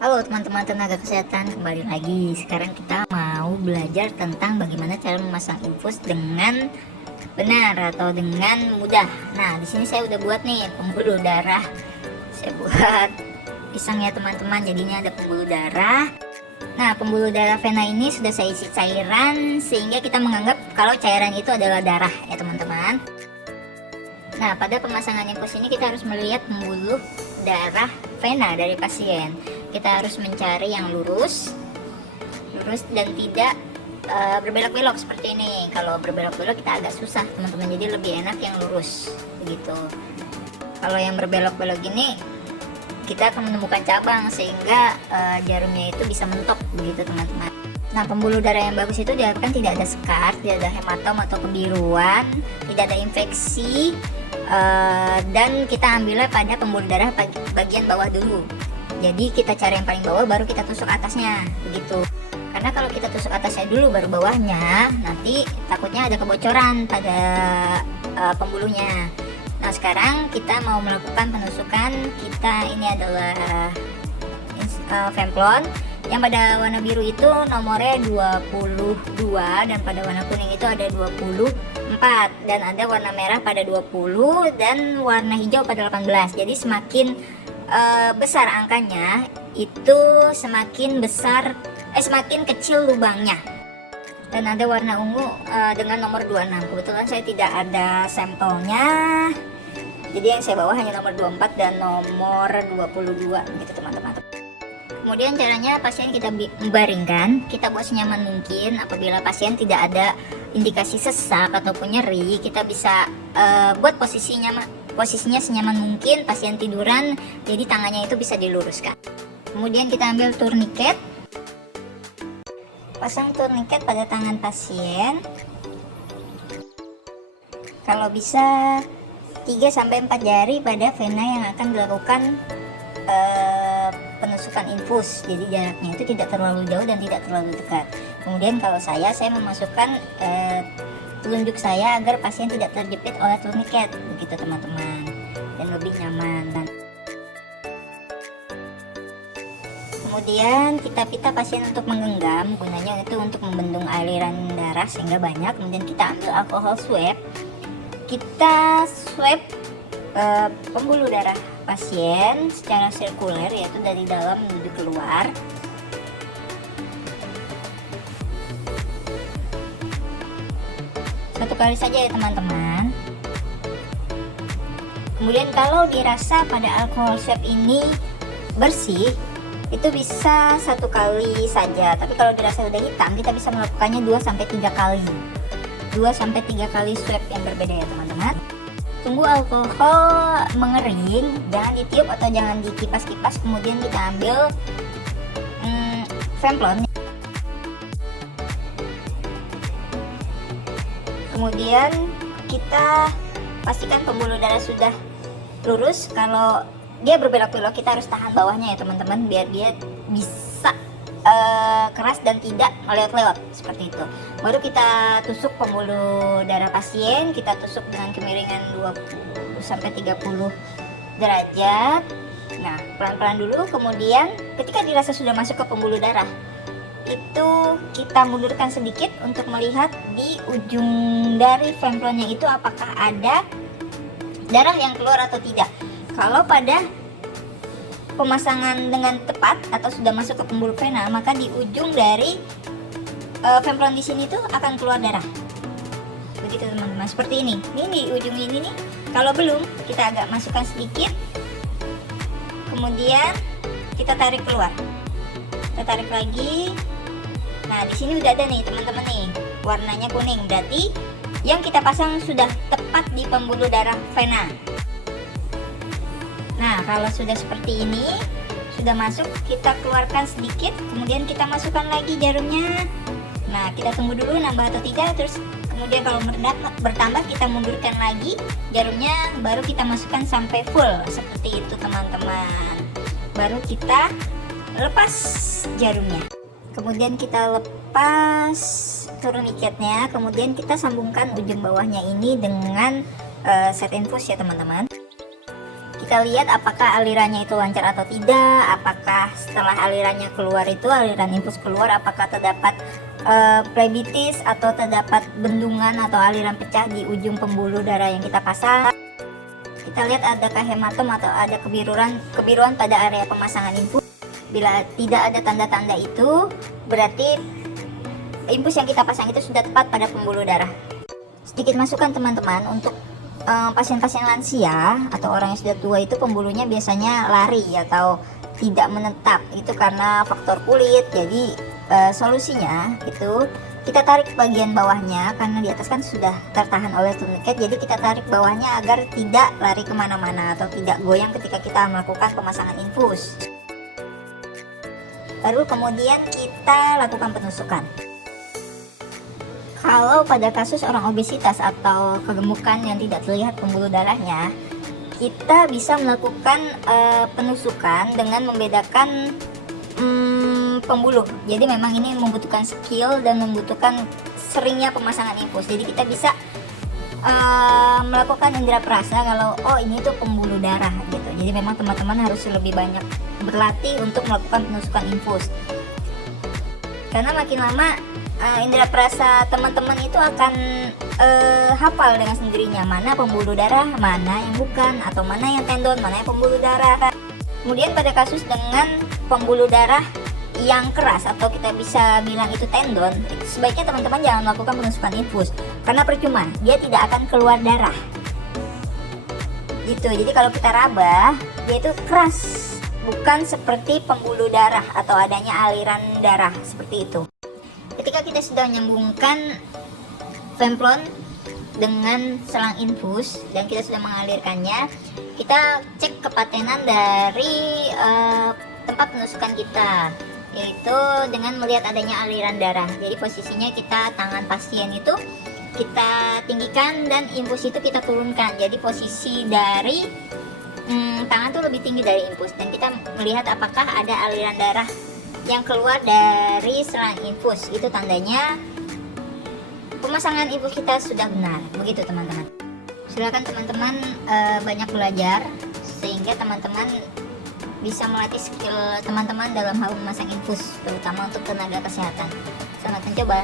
Halo teman-teman tenaga kesehatan, kembali lagi. Sekarang kita mau belajar tentang bagaimana cara memasang infus dengan benar atau dengan mudah. Nah, di sini saya udah buat nih pembuluh darah. Saya buat pisang ya teman-teman. Jadi ini ada pembuluh darah. Nah, pembuluh darah vena ini sudah saya isi cairan sehingga kita menganggap kalau cairan itu adalah darah ya teman-teman. Nah, pada pemasangan infus ini kita harus melihat pembuluh darah vena dari pasien. Kita harus mencari yang lurus dan tidak berbelok-belok seperti ini. Kalau berbelok-belok kita agak susah teman-teman, jadi lebih enak yang lurus begitu. Kalau yang berbelok-belok gini kita akan menemukan cabang sehingga jarumnya itu bisa mentok begitu teman-teman. Nah, pembuluh darah yang bagus itu diharapkan tidak ada scar, tidak ada hematom atau kebiruan, tidak ada infeksi, dan kita ambilnya pada pembuluh darah bagian bawah dulu. Jadi kita cari yang paling bawah baru kita tusuk atasnya begitu. Karena kalau kita tusuk atasnya dulu baru bawahnya, nanti takutnya ada kebocoran pada pembuluhnya. Nah, sekarang kita mau melakukan penusukan. Ini adalah Femplon yang pada warna biru itu nomornya 22 dan pada warna kuning itu ada 24 dan ada warna merah pada 20 dan warna hijau pada 18. Jadi semakin besar angkanya itu semakin kecil lubangnya. Dan ada warna ungu dengan nomor 26. Kebetulan saya tidak ada sampelnya, jadi yang saya bawa hanya nomor 24 dan nomor 22 gitu teman-teman. Kemudian caranya pasien kita baringkan, kita buat senyaman mungkin. Apabila pasien tidak ada indikasi sesak ataupun nyeri, kita bisa buat posisinya senyaman mungkin, pasien tiduran, jadi tangannya itu bisa diluruskan. Kemudian kita ambil turniket, pasang turniket pada tangan pasien. Kalau bisa 3-4 jari pada vena yang akan dilakukan penusukan infus, jadi jaraknya itu tidak terlalu jauh dan tidak terlalu dekat. Kemudian kalau saya memasukkan telunjuk saya agar pasien tidak terjepit oleh turniket begitu teman-teman, dan lebih nyaman. Kemudian kita pita pasien untuk menggenggam, gunanya itu untuk membendung aliran darah sehingga banyak. Kemudian kita ambil alkohol swab, kita swab pembuluh darah pasien secara sirkuler, yaitu dari dalam menuju keluar. Satu kali saja ya teman-teman. Kemudian kalau dirasa pada alkohol swab ini bersih, itu bisa 1 kali saja. Tapi kalau dirasa udah hitam, kita bisa melakukannya 2-3 kali. 2-3 kali swab yang berbeda ya teman-teman. Tunggu alkohol mengering, jangan ditiup atau jangan dikipas-kipas. Kemudian kita ambil Femplon. Kemudian kita pastikan pembuluh darah sudah lurus. Kalau dia berbelok-belok, kita harus tahan bawahnya ya teman-teman, biar dia bisa keras dan tidak melewat-lewat seperti itu. Baru kita tusuk pembuluh darah pasien, kita tusuk dengan kemiringan 20-30 derajat. Nah, pelan-pelan dulu. Kemudian ketika dirasa sudah masuk ke pembuluh darah, itu kita mundurkan sedikit untuk melihat di ujung dari femplonnya itu apakah ada darah yang keluar atau tidak. Kalau pada pemasangan dengan tepat atau sudah masuk ke pembuluh vena, maka di ujung dari femplon di sini tuh akan keluar darah. Begitu teman-teman, seperti ini. Ini di ujung ini nih. Kalau belum, kita agak masukkan sedikit. Kemudian kita tarik keluar. Kita tarik lagi. Nah, di sini udah ada nih teman-teman nih, warnanya kuning. Berarti yang kita pasang sudah tepat di pembuluh darah vena. Nah, kalau sudah seperti ini, sudah masuk, kita keluarkan sedikit, kemudian kita masukkan lagi jarumnya. Nah, kita tunggu dulu nambah atau tidak, terus kemudian kalau bertambah kita mundurkan lagi jarumnya, baru kita masukkan sampai full seperti itu teman-teman. Baru kita lepas jarumnya. Kemudian kita lepas turniketnya, kemudian kita sambungkan ujung bawahnya ini dengan set infus ya teman-teman. Kita lihat apakah alirannya itu lancar atau tidak, apakah setelah alirannya keluar itu, aliran infus keluar, apakah terdapat plebitis atau terdapat bendungan atau aliran pecah di ujung pembuluh darah yang kita pasang. Kita lihat adakah hematom atau ada kebiruan pada area pemasangan infus. Bila tidak ada tanda-tanda itu, berarti infus yang kita pasang itu sudah tepat pada pembuluh darah. Sedikit masukan teman-teman, untuk pasien-pasien lansia atau orang yang sudah tua itu pembuluhnya biasanya lari atau tidak menetap, itu karena faktor kulit. Jadi solusinya itu kita tarik bagian bawahnya, karena di atas kan sudah tertahan oleh tuniket, jadi kita tarik bawahnya agar tidak lari kemana-mana atau tidak goyang ketika kita melakukan pemasangan infus. Baru kemudian kita lakukan penusukan. Kalau pada kasus orang obesitas atau kegemukan yang tidak terlihat pembuluh darahnya, kita bisa melakukan penusukan dengan membedakan pembuluh. Jadi memang ini membutuhkan skill dan membutuhkan seringnya pemasangan infus. Jadi kita bisa melakukan indera perasa kalau oh ini tuh pembuluh darah gitu. Jadi memang teman-teman harus lebih banyak berlatih untuk melakukan penusukan infus. Karena makin lama indera perasa teman-teman itu akan hafal dengan sendirinya mana pembuluh darah, mana yang bukan, atau mana yang tendon, mana yang pembuluh darah. Kemudian pada kasus dengan pembuluh darah yang keras atau kita bisa bilang itu tendon, sebaiknya teman-teman jangan melakukan penusukan infus karena percuma, dia tidak akan keluar darah gitu. Jadi kalau kita raba, dia itu keras, bukan seperti pembuluh darah atau adanya aliran darah seperti itu. Ketika kita sudah menyambungkan femplon dengan selang infus dan kita sudah mengalirkannya, kita cek kepatenan dari tempat penusukan kita, yaitu dengan melihat adanya aliran darah. Jadi posisinya kita tangan pasien itu kita tinggikan dan infus itu kita turunkan. Jadi posisi dari tangan tuh lebih tinggi dari infus, dan kita melihat apakah ada aliran darah yang keluar dari selang infus. Itu tandanya pemasangan infus kita sudah benar. Begitu teman-teman. Silakan teman-teman banyak belajar sehingga teman-teman bisa melatih skill teman-teman dalam hal memasang infus, terutama untuk tenaga kesehatan. Selamat mencoba.